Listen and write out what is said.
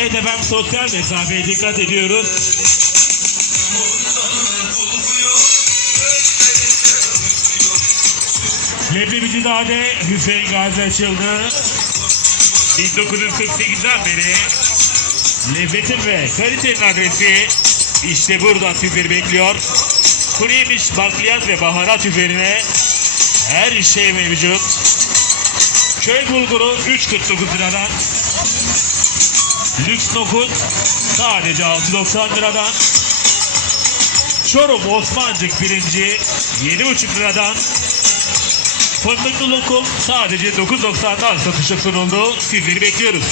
Evet sosyal mesafeye dikkat ediyoruz. Leblebicilerde Hüseyin Gazi açıldı. 1948'den beri lezzetin ve kalitenin adresi işte burada sizleri bekliyor. Kuru yemiş, bakliyat ve baharat üzerine her şey mevcut. Köy bulguru 3.49 liradan. Lüks nohut sadece 6.90 liradan. Çorum Osmancık birinci 7.5 liradan. Fındıklı lokum sadece 9.90'dan satışa sunuldu. Sizleri bekliyoruz.